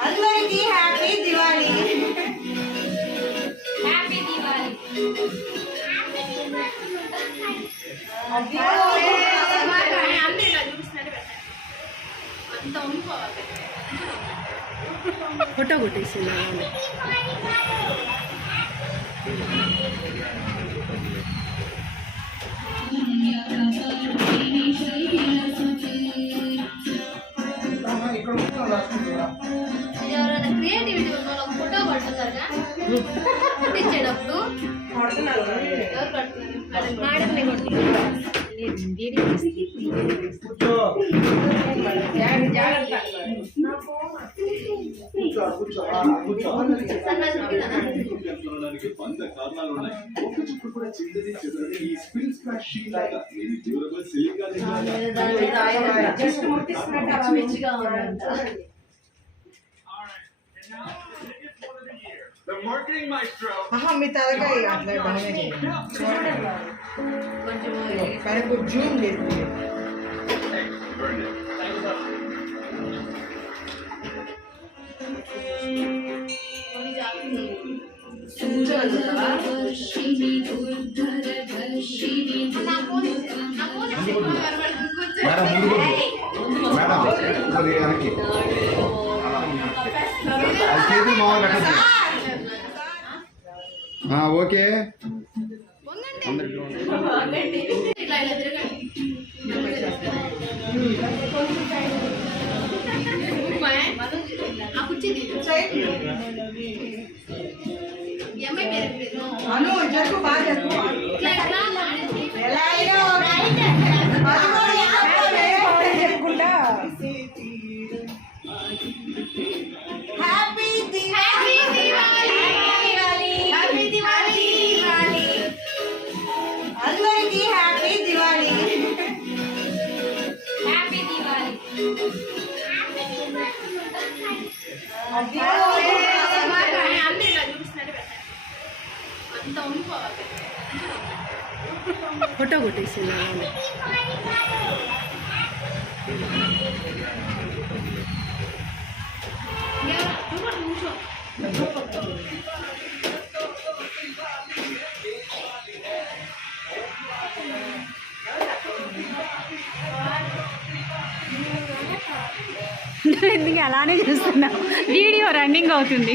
అందరికీ happy Diwali. Happy Diwali. Photo కొట్టేసి ఎవరైనా క్రియేటివిటీ ఉన్న వాళ్ళకి ఫోటో పడుతున్నారా ఇచ్చేటప్పుడు ఎవరు పడుతున్నారు మేడంని మీ తలకాయ అట్లా బాగానే పైన జూమ్ లేదు. ఓకే అను జరుగు బాగా జరుగు. హ్యాపీ అందరికీ happy Diwali. Happy Diwali. Photo కొట్టేసి ఎందుకు అలానే చూస్తున్నా, వీడియో రన్నింగ్ అవుతుంది.